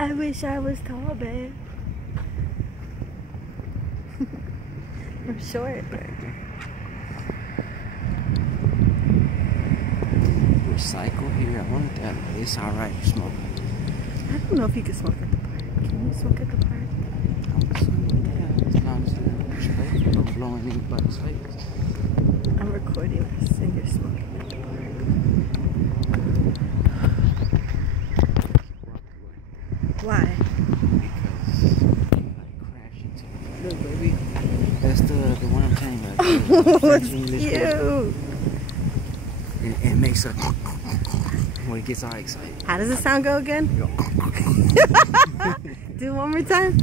I wish I was tall, babe. I'm short. Recycle here. I wonder if that it's alright to smoke. I don't know if you can smoke at the park. Can you smoke at the park? I'm assuming, yeah, as long as it's straight, you don't blow in anybody's face. I'm recording this and you're smoking at the park. Why? Because you like crash into it. Look, baby, that's the one I'm telling you about. Oh, it's cute. It makes a when it gets all excited. How does the sound go again? Do it one more time.